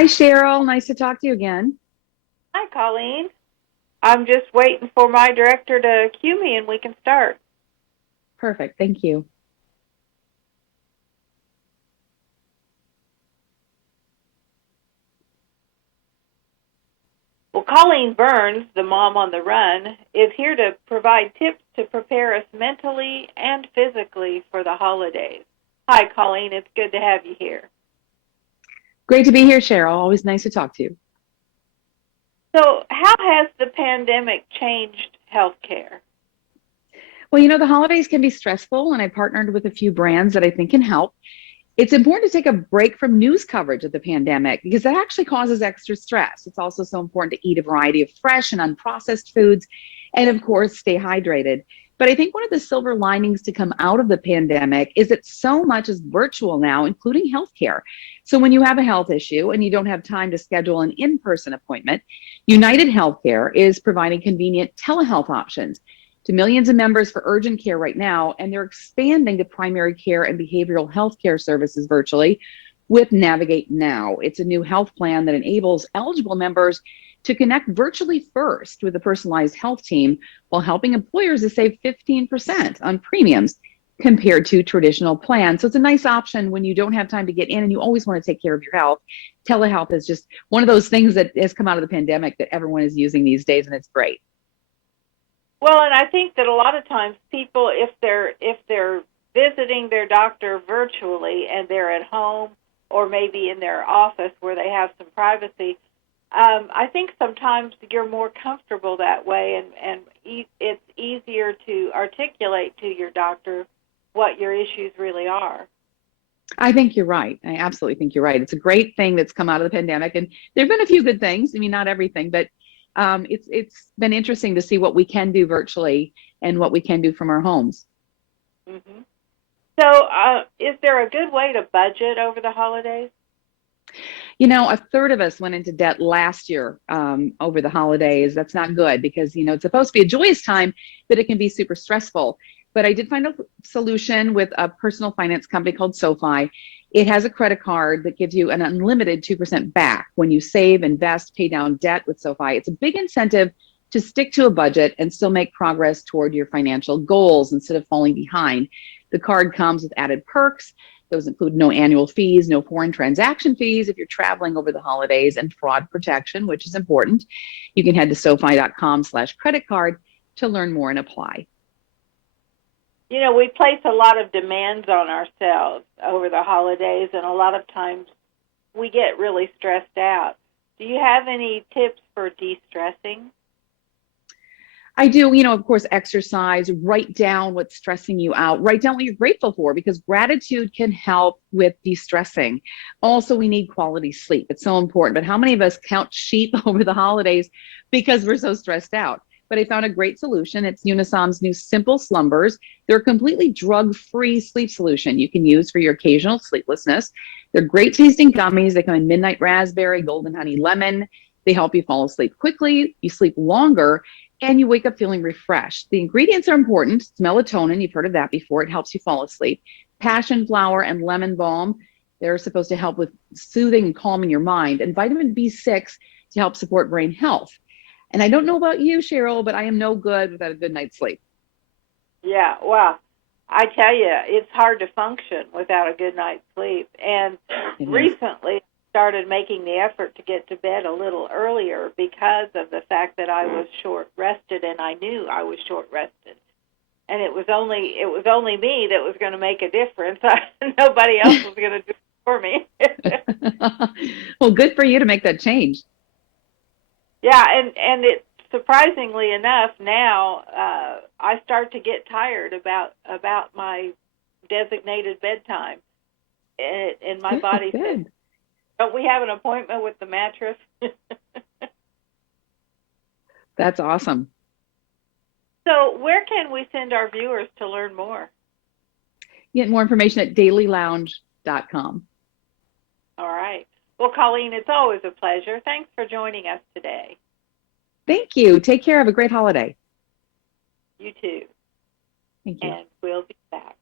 Hi, Cheryl. Nice to talk to you again. Hi, Colleen. I'm just waiting for my director to cue me and we can start. Perfect. Thank you. Well, Colleen Burns, the mom on the run, is here to provide tips to prepare us mentally and physically for the holidays. Hi, Colleen. It's good to have you here. Great to be here, Cheryl. Always nice to talk to you. So, how has the pandemic changed healthcare? Well, the holidays can be stressful, and I partnered with a few brands that I think can help. It's important to take a break from news coverage of the pandemic because that actually causes extra stress. It's also so important to eat a variety of fresh and unprocessed foods, and of course, stay hydrated. But I think one of the silver linings to come out of the pandemic is that so much is virtual now, including healthcare. So when you have a health issue and you don't have time to schedule an in-person appointment, United Healthcare is providing convenient telehealth options to millions of members for urgent care right now, and they're expanding to primary care and behavioral health care services virtually with Navigate Now. It's a new health plan that enables eligible members to connect virtually first with a personalized health team while helping employers to save 15% on premiums compared to traditional plans. So it's a nice option when you don't have time to get in and you always want to take care of your health. Telehealth is just one of those things that has come out of the pandemic that everyone is using these days, and it's great. Well, and I think that a lot of times people, if they're visiting their doctor virtually and they're at home or maybe in their office where they have some privacy, I think sometimes you're more comfortable that way, and it's easier to articulate to your doctor what your issues really are. I think you're right. I absolutely think you're right. It's a great thing that's come out of the pandemic, and there have been a few good things. I mean, not everything, but it's been interesting to see what we can do virtually and what we can do from our homes. hmm So, is there a good way to budget over the holidays? A third of us went into debt last year over the holidays. That's not good because, it's supposed to be a joyous time, but it can be super stressful. But I did find a solution with a personal finance company called SoFi. It has a credit card that gives you an unlimited 2% back when you save, invest, pay down debt with SoFi. It's a big incentive to stick to a budget and still make progress toward your financial goals instead of falling behind. The card comes with added perks. Those include no annual fees, no foreign transaction fees if you're traveling over the holidays, and fraud protection, which is important. You can head to SoFi.com/credit card to learn more and apply. You know, we place a lot of demands on ourselves over the holidays, and a lot of times we get really stressed out. Do you have any tips for de-stressing? I do, of course, exercise, write down what's stressing you out, write down what you're grateful for because gratitude can help with de-stressing. Also, we need quality sleep. It's so important. But how many of us count sheep over the holidays because we're so stressed out? But I found a great solution. It's Unisom's new Simple Slumbers. They're a completely drug-free sleep solution you can use for your occasional sleeplessness. They're great tasting gummies. They come in midnight raspberry, golden honey, lemon. They help you fall asleep quickly, you sleep longer, and you wake up feeling refreshed. The ingredients are important. It's melatonin. You've heard of that before. It helps you fall asleep. Passion flower and lemon balm. They're supposed to help with soothing and calming your mind. And vitamin B6 to help support brain health. And I don't know about you, Cheryl, but I am no good without a good night's sleep. Yeah, well, I tell you, it's hard to function without a good night's sleep. And It is. recently, I started making the effort to get to bed a little earlier because of the fact that I was short rested, and I knew I was short rested. And it was only me that was going to make a difference. Nobody else was going to do it for me. Well, good for you to make that change. Yeah, and it surprisingly enough now I start to get tired about my designated bedtime, and my Good, body says, good. "Don't we have an appointment with the mattress?" That's awesome. So, where can we send our viewers to learn more? Get more information at dailylounge.com. All right. Well, Colleen, it's always a pleasure. Thanks for joining us today. Thank you. Take care. Have a great holiday. You too. Thank you. And we'll be back.